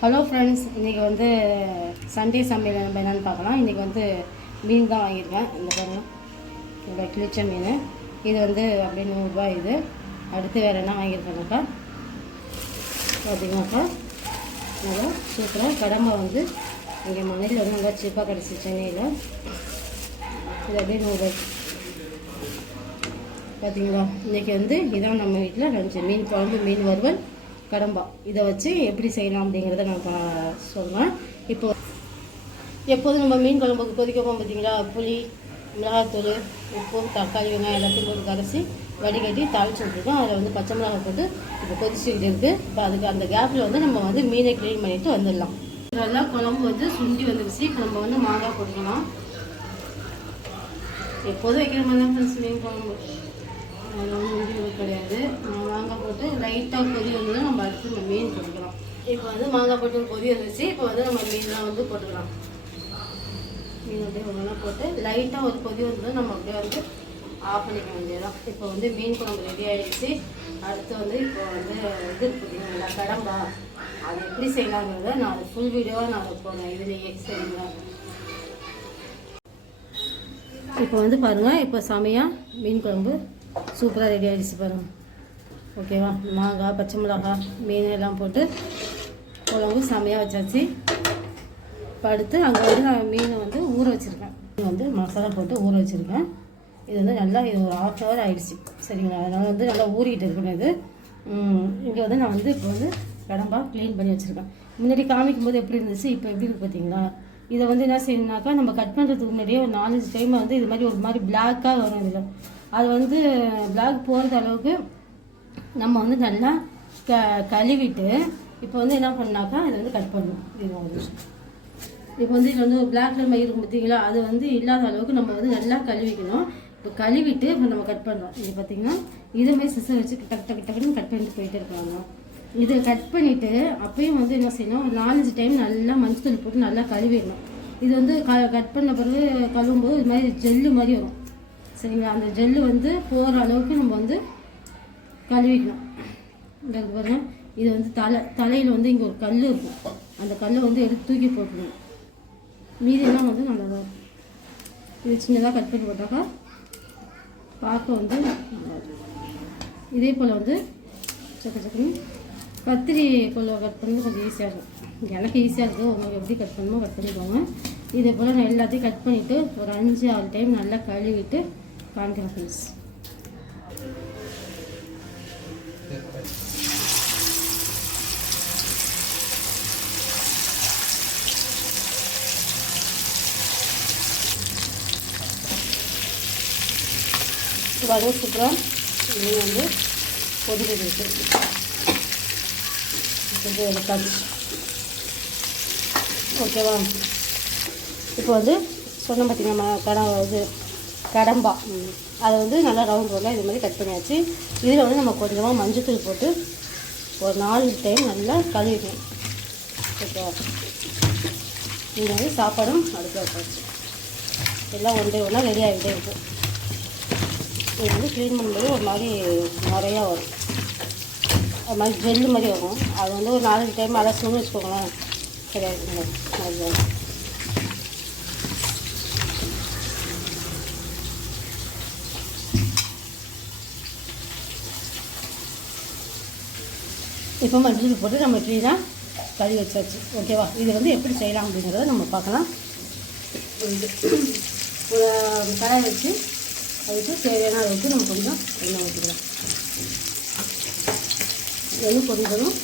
Hello friends, இன்றைக்கி வந்து Sunday சமையல் நம்ம என்னென்னு பார்க்கலாம். இன்றைக்கி வந்து மீன் தான் வாங்கியிருக்கேன். இந்த பாருங்கள், இதோட கிளிச்ச மீன். இது வந்து அப்படியே 100 ரூபாய். இது அடுத்து வேறு என்ன வாங்கியிருக்கேன்னாக்கா பார்த்தீங்கன்னாக்கா நல்லா சூப்பராக கடம்பா வந்து இங்கே மண்ணில் வந்து நல்லா சீப்பாக கிடச்சி சென்னையில். இது அப்படியே 100 ரூபாய். பார்த்தீங்களா, இன்றைக்கி வந்து இதான் நம்ம வீட்டில் லஞ்சு. மீன் குழம்பு, மீன் வறுவல், கடம்பா. இதை வச்சு எப்படி செய்யலாம் அப்படிங்கிறத நான் சொல்கிறேன். இப்போ எப்போதும் நம்ம மீன் குழம்புக்கு கொதிக்கப்போம் பார்த்தீங்களா, புளி, மிளகாத்தூள், உப்பு, தக்காளி, வெங்காயம் எல்லாத்தையும் போட்டு கரைச்சி வடிகட்டி தாளிச்சு விட்டுருக்கோம். அதில் வந்து பச்சை மிளகாய் போட்டு இப்போ கொதிச்சுக்கிட்டு இருக்குது. இப்போ அதுக்கு அந்த கேப்பில் வந்து நம்ம வந்து மீனை க்ளீன் பண்ணிவிட்டு வந்துடலாம். நல்லா குழம்பு வந்து சுண்டி வந்துடுச்சு. இப்போ நம்ம வந்து மாங்காய் போட்டுக்கலாம். எப்போதும் வைக்கிற மாதிரி தான் ஃப்ரெண்ட்ஸ் மீன் குழம்பு, அதில் வந்து முடிவு கிடையாது. மாங்காய் போட்டு லைட்டாக கொதி வந்து நம்ம அடுத்து நம்ம மீன் போட்டுக்கலாம். இப்போ வந்து மாங்காய் போட்டு கொதி வந்துச்சு. இப்போ வந்து நம்ம மீன்லாம் வந்து போட்டுக்கலாம். மீன் அப்படியே ஒன்றா போட்டு லைட்டாக ஒரு கொதி வந்து நம்ம அப்படியே வந்து ஆஃப் பண்ணிக்க வேண்டியதான். இப்போ வந்து மீன் குழம்பு ரெடி ஆகிடுச்சு. அடுத்து வந்து இப்போ வந்து இது பார்த்தீங்கன்னா கடம்பா, அதை எப்படி செய்யலாங்கிறத நான் அது ஃபுல் வீடியோவாக நான் போனேன் இதுலேயே. சரிங்களா, இப்போ வந்து பாருங்கள், இப்போ செமையாக மீன் குழம்பு சூப்பராக ரெடி ஆகிடுச்சு பாருங்கள். ஓகேவா, மாங்காய், பச்சை மிளகாய், மீன் எல்லாம் போட்டு குழம்பு செமையாக வச்சாச்சு. இப்போ அடுத்து அங்கே வந்து நான் மீனை வந்து ஊற வச்சுருக்கேன். வந்து மசாலா போட்டு ஊற வச்சுருக்கேன். இது வந்து நல்லா இது ஒரு 1/2 hour ஆகிடுச்சு. சரிங்களா, அதனால் வந்து நல்லா ஊறிக்கிட்டு இருக்கணும். இது இங்கே வந்து நான் வந்து இப்போ வந்து கடம்பா க்ளீன் பண்ணி வச்சுருக்கேன். முன்னாடி காமிக்கும்போது எப்படி இருந்துச்சு, இப்போ எப்படி இருக்குது பார்த்தீங்களா. இதை வந்து என்ன செய்யணுனாக்கா, நம்ம கட் பண்ணுறதுக்கு முன்னாடியே ஒரு 4-5 டைம் வந்து இது மாதிரி ஒரு மாதிரி பிளாக்காக வரும். இதில் அது வந்து பிளாக் போகிறது அளவுக்கு நம்ம வந்து நல்லா கழுவிட்டு இப்போ வந்து என்ன பண்ணாக்கா இதை வந்து கட் பண்ணணும். இது ஒரு விஷயம். இப்போ வந்து இதில் வந்து ஒரு பிளாக் கலர் மாதிரி இருக்கும் பார்த்தீங்களா, அது வந்து இல்லாத அளவுக்கு நம்ம வந்து நல்லா கழுவிக்கணும். இப்போ கழுவிட்டு இப்போ நம்ம கட் பண்ணுறோம். இது பார்த்திங்கன்னா இதுமாதிரி சிசர் வச்சு டக்குன்னு கட் பண்ணிட்டு போயிட்டே இருக்காங்க. இதை கட் பண்ணிவிட்டு அப்பயும் வந்து என்ன செய்யணும், ஒரு 4-5 டைம் நல்லா மஞ்சள் போட்டு நல்லா கழுவிடணும். இது வந்து கட் பண்ண பிறகு கழுவும்போது இது மாதிரி ஜெல்லு மாதிரி வரும். சரிங்களா, அந்த ஜெல்லு வந்து போகிற அளவுக்கு நம்ம வந்து கழுவிக்கணும். இந்த பாருங்கள், இது வந்து தலையில் வந்து இங்கே ஒரு கல் இருக்கும். அந்த கல்லை வந்து எடுத்து தூக்கி போட்டுக்கணும். மீதியெல்லாம் வந்து நல்லா தான் இருக்கும். இது சின்னதாக கட் பண்ணி போட்டாக்கா பார்க்க வந்து இதே போல் வந்து சக்குன்னு கத்திரி கொள்ள கட் பண்ணி கொஞ்சம் ஈஸியாக இருக்கும். எனக்கு ஈஸியாக இருக்குது. உங்களுக்கு எப்படி கட் பண்ணணுமோ கட் பண்ணிக்கோங்க. இதே போல் நான் எல்லாத்தையும் கட் பண்ணிவிட்டு ஒரு 5-6 டைம் நல்லா கழுவிட்டு காமிக்கிறேன் ஃப்ரெண்ட்ஸ். வர சூப்பராக மீன் வந்து பொதிக்கிட்டு கொஞ்சம் எடுக்காது. ஓகேவா, இப்போ வந்து சொன்ன பார்த்தீங்கன்னா இது கடம்பா, அதை வந்து நல்லா ரவுண்ட் ரவுண்டாக இது மாதிரி கட் பண்ணியாச்சு. இதில் வந்து நம்ம கொஞ்சமாக மஞ்சத்தூள் போட்டு ஒரு 4 டைம் நல்லா கழுவிக்கணும். ஓகேவா, இது வந்து சாப்பாடும் அடுப்பில் வச்சாச்சு. எல்லாம் ஒன்றா ரெடி ஆகிட்டே இருக்கும். இது வந்து க்ளீன் பண்ணும்போது ஒரு மாதிரி நிறையா வரும், அது மாதிரி ஜெல்லு மாதிரி வரும். அது வந்து ஒரு 4-5 டைம் அலசணும்னு வச்சுக்கோங்களேன். கிடையாதுங்க. அதுதான் இப்போ மஞ்சள் போட்டு நம்ம க்ளீனாக கழுவி வச்சாச்சு. ஓகேவா, இது வந்து எப்படி செய்யலாம் அப்படிங்கிறத நம்ம பார்க்கலாம். ஒரு கடாய் வச்சு அதுக்கு தேவையான அளவுக்கு நம்ம கொஞ்சம் எண்ணெய் ஊற்றிக்கலாம். எண்ணெய் பொரிஞ்சதும்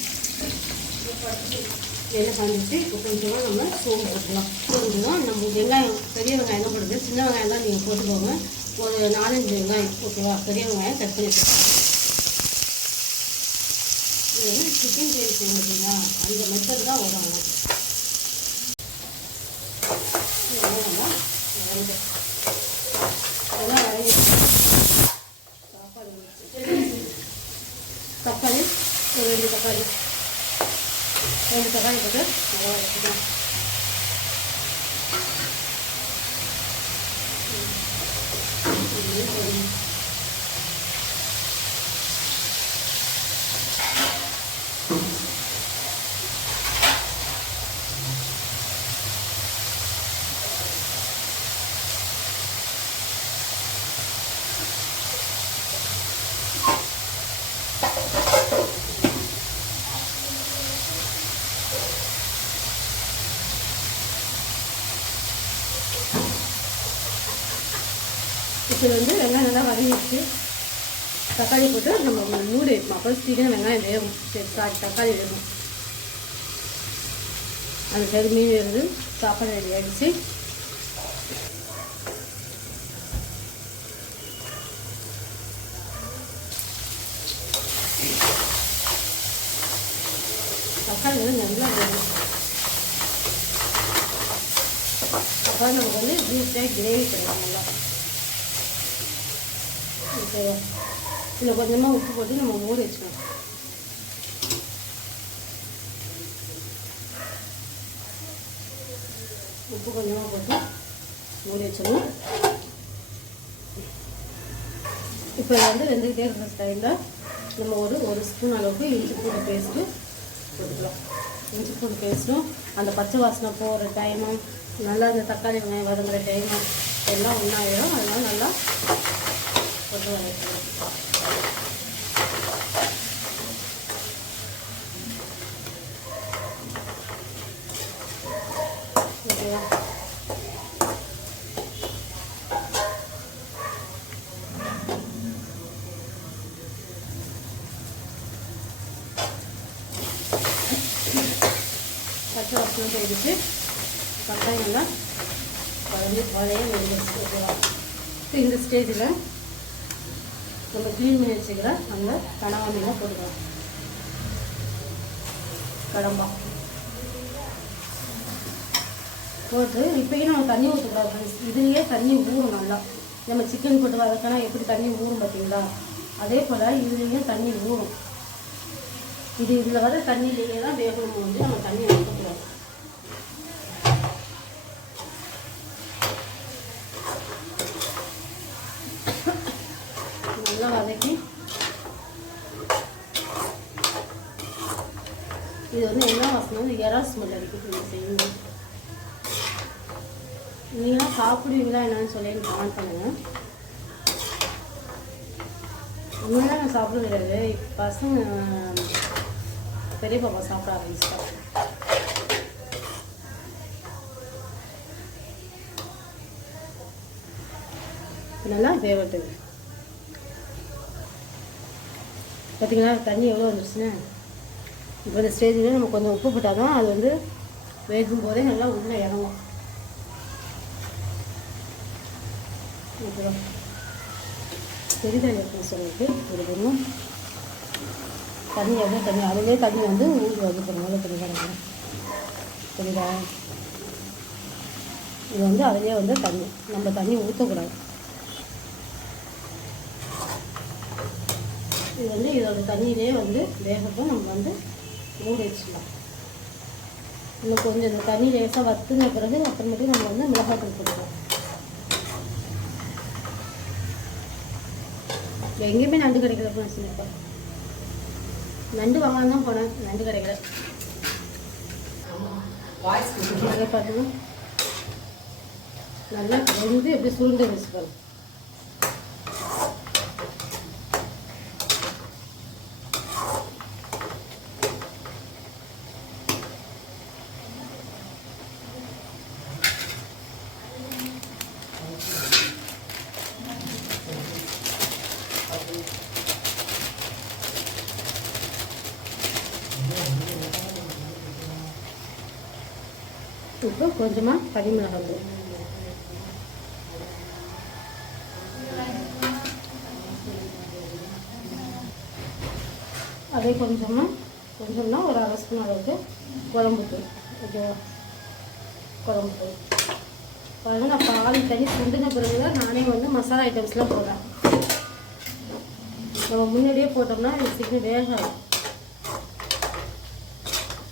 எண்ணெய் காஞ்சிச்சு. இப்போ கொஞ்சமாக நம்ம சோம்பு போட்டுக்கலாம். கொஞ்சமாக நம்ம வெங்காயம், பெரிய வெங்காயம் தான் போடுறது. சின்ன வெங்காயம் தான் நீங்கள் போட்டுக்கோங்க. ஒரு 4-5 வெங்காயம். ஓகேவா, பெரிய வெங்காயம் கட் பண்ணி வச்சுக்கலாம். இது வந்து சிக்கன் கிரேவி செய்ய முடியுங்களா, அந்த மெத்தட் தான் வரும். தக்காளி ஒரு 2 தக்காளி போட்டு நல்லா வச்சுக்கலாம். இது வந்து வெங்காயம் நல்லா வதங்கிடுச்சு. தக்காளி போட்டு நம்ம மூடி வைப்போம். அப்போ சீக்கிரம் வெங்காயம் வேகும். தக்காளி வேகும். அந்த சைடு மீன் இருந்து சாப்பாடு ரெடி ஆகிடுச்சு. தக்காளி வந்து நல்லா வேணும். அப்போ நமக்கு வந்து ஜூஸாக கிரேவி கிடைக்கும் நல்லா. ஓகேவா? இதில் கொஞ்சமாக உப்பு போட்டு நம்ம மூடி வச்சுக்கணும். உப்பு கொஞ்சமாக போட்டு மூடி வச்சிடணும். இப்போ வந்து வெந்துக்கிட்டே இருக்கிற ஸ்டைலில் நம்ம ஒரு ஸ்பூன் அளவுக்கு இஞ்சி பூண்டு பேஸ்ட்டு போட்டுக்கலாம். இஞ்சி பூண்டு பேஸ்ட்டும் அந்த பச்சை வாசனை போகிற டைமும் நல்லா அந்த தக்காளி வெங்காயம் வதங்குற டைமும் எல்லாம் ஒன்றாயிடும். அதனால் நல்லா போட்டு வதக்கணும். ஓகேவா? பச்சை வாசனம் போயிடுச்சு. வெங்காயம் நல்லா வளைய வெந்துடுச்சு. ஓகேவா? இப்போ இந்த ஸ்டேஜில் நம்ம க்ளீன் பண்ணி வச்சுக்கிற அந்த கனவா மீனை போட்டுக்கலாம். கடம்பா போட்டு இப்போயும் நம்ம தண்ணி ஊற்றக்கூடாது ஃப்ரெண்ட்ஸ். இதுலேயே தண்ணி ஊறும் நல்லா. நம்ம சிக்கன் போட்டு வதக்கினா எப்படி தண்ணி ஊறும் பார்த்தீங்களா? அதே போல் இதுலேயும் தண்ணி ஊறும். இதில் வர தண்ணியிலேயே தான் வேகணும். வந்து நம்ம தண்ணி ஊற்றக்கூடாது. நல்லா வதக்கி இது வந்து என்ன வாசனை வந்து இறா ஸ்மெல் அடிக்குது. செய்யணும். நீங்களாம் சாப்பிடுவீங்களா என்னன்னு சொல்லி கமெண்ட் பண்ணுங்கள். உண்மையாக நான் சாப்பிட கிடையாது. பசங்க பெரிய பாப்பா சாப்பிட ஆரம்பிச்சிட்டாங்க. நல்லா வேகட்டுது. பார்த்தீங்களா தண்ணி எவ்வளோ வந்துருச்சுன்னு. இப்போ இந்த ஸ்டேஜில் நம்ம கொஞ்சம் உப்பு போட்டால் தான் அது வந்து வேகும் போதே நல்லா உள்ளே இறங்கும். ஓகேவா? பெரிதாக இருக்குன்னு சொல்லிட்டு ஒரு கொஞ்சம் தண்ணி எவ்வளோ தண்ணி அதிலே தண்ணி வந்து ஊறி வந்து எவ்வளோ தண்ணி கிடைக்கும். புரியுதா? இது வந்து அதிலே வந்து தண்ணி நம்ம தண்ணி ஊற்றக்கூடாது. இது வந்து இதோட தண்ணியிலே வந்து வேகட்டும். நம்ம வந்து மூடி வச்சுக்கலாம். இன்னும் கொஞ்சம் இந்த தண்ணி லேசாக வத்துன பிறகு அப்புறமேட்டு நம்ம வந்து மிளகாத்தூள் போட்டுக்கலாம். எங்கேயுமே நண்டு கிடைக்கல ஃப்ரெண்ட்ஸ். இப்போ நண்டு வாங்கலாம் தான் போனேன். நண்டு கிடைக்கல. அதை பார்த்தீங்கன்னா நல்லா வந்து எப்படி சுருண்டு வச்சுக்கணும். இப்போ கொஞ்சமாக தனி மிளகாய் அதே கொஞ்சம்னா ஒரு அரை ஸ்பூன் அளவுக்கு குழம்புத்தூள். ஓகேவா? குழம்புத்தூள் பாருங்க. நான் பால் தண்ணி சுண்டின பிறகு தான் நானே வந்து மசாலா ஐட்டம்ஸ்லாம் போடுறேன். நம்ம முன்னாடியே போட்டோம்னா இது சீக்கிரம் வேகாது.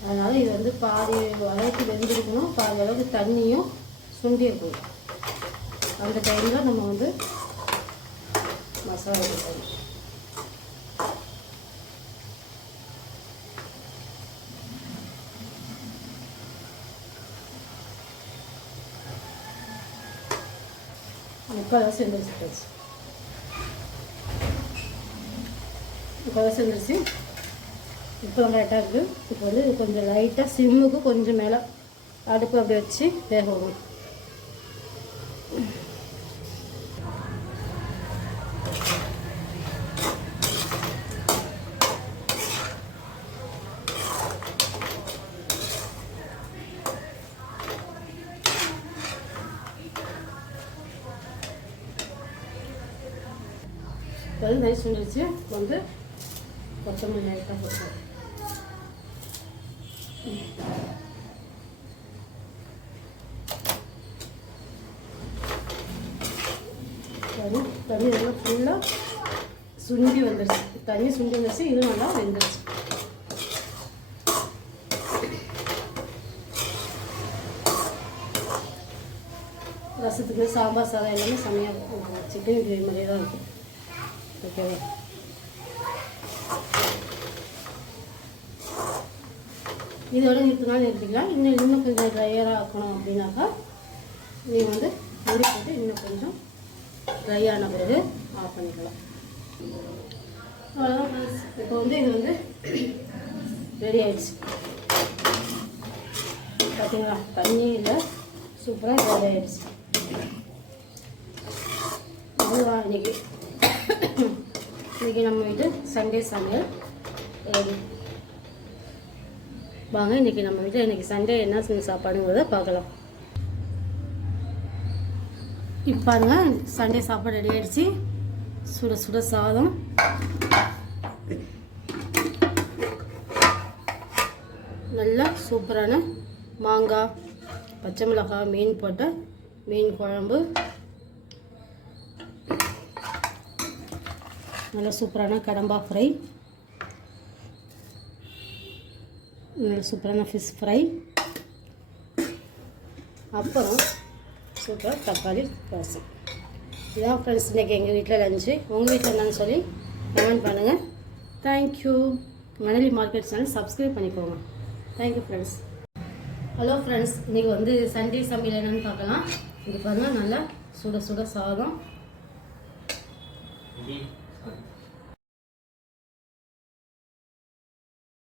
அதனால் இது வந்து பாதி அளவுக்கு வெந்திருக்கணும். பாதி அளவுக்கு தண்ணியும் சுண்டி இருக்கணும். அந்த டைமில் நம்ம வந்து மசாலா போடணும். முக்கால்வாசி வெந்துருச்சு. முக்கால்வாசி வெந்துருச்சு. இப்போ கரெக்டாக இருக்குது. இப்போ வந்து கொஞ்சம் லைட்டாக சிம்முக்கு கொஞ்சம் மேலே அடுப்பு அப்படி வச்சு வேகணும். வந்து நைஸ் வந்துடுச்சு. வந்து கொத்தமல்லி லைட்டாக போட்டுருவோம். தண்ணி நல்லா ஃபுல்லாக சுண்டி வந்துடுச்சு. தண்ணி சுண்டி வந்துடுச்சு. இது நல்லா வெந்துடுச்சு. ரசத்துக்கு சாம்பார் சாதம் எல்லாமே செம்மையாக இருக்கும். சிக்கன் கிரேவி மாதிரியே தான் இருக்கும். ஓகேவா? இதோட நிறுத்தினாலும் நிறுத்திக்கலாம். இன்னும் கொஞ்சம் ட்ரையராக ஆக்கணும் அப்படின்னாக்கா நீங்கள் வந்து மூடி போட்டு இன்னும் கொஞ்சம் ட்ரை ஆன பிறகு ஆஃப் பண்ணிக்கலாம். அவ்வளோதான் ஃப்ரெண்ட்ஸ். இப்போ வந்து இது வந்து ரெடி ஆயிடுச்சு. பார்த்தீங்களா? தண்ணியே இல்லை, சூப்பராக ரெடி ஆயிடுச்சு. அதுதான் இன்னைக்கு நம்ம வீட்டு சண்டே சமையல் ரெடி. வாங்க இன்றைக்கி நம்ம வீட்டில் இன்றைக்கி சண்டே என்ன சாப்பாடுங்கிறத பார்க்கலாம். இப்போ பாருங்க, சண்டே சாப்பாடு ரெடி ஆகிடுச்சு. சுட சுட சாதம், நல்லா சூப்பரான மாங்காய், பச்சை மிளகாய், மீன் போட்ட மீன் குழம்பு, நல்லா சூப்பரான கடம்பா ஃப்ரை, நல்ல சூப்பரான ஃபிஷ் ஃப்ரை, அப்புறம் சூப்பராக தக்காளி ரசம். இதுதான் ஃப்ரெண்ட்ஸ் இன்றைக்கி எங்கள் வீட்டில் லஞ்சு. உங்கள் வீட்டில் என்னன்னு சொல்லி கமெண்ட் பண்ணுங்கள். Thank you. Manali market channel subscribe பண்ணிக்கோங்க. Thank you friends. ஹலோ ஃப்ரெண்ட்ஸ், இன்றைக்கி வந்து சண்டே சமையல் என்னென்னு பார்க்கலாம். இங்கே பாருங்கள், நல்லா சுட சுட சாதம்,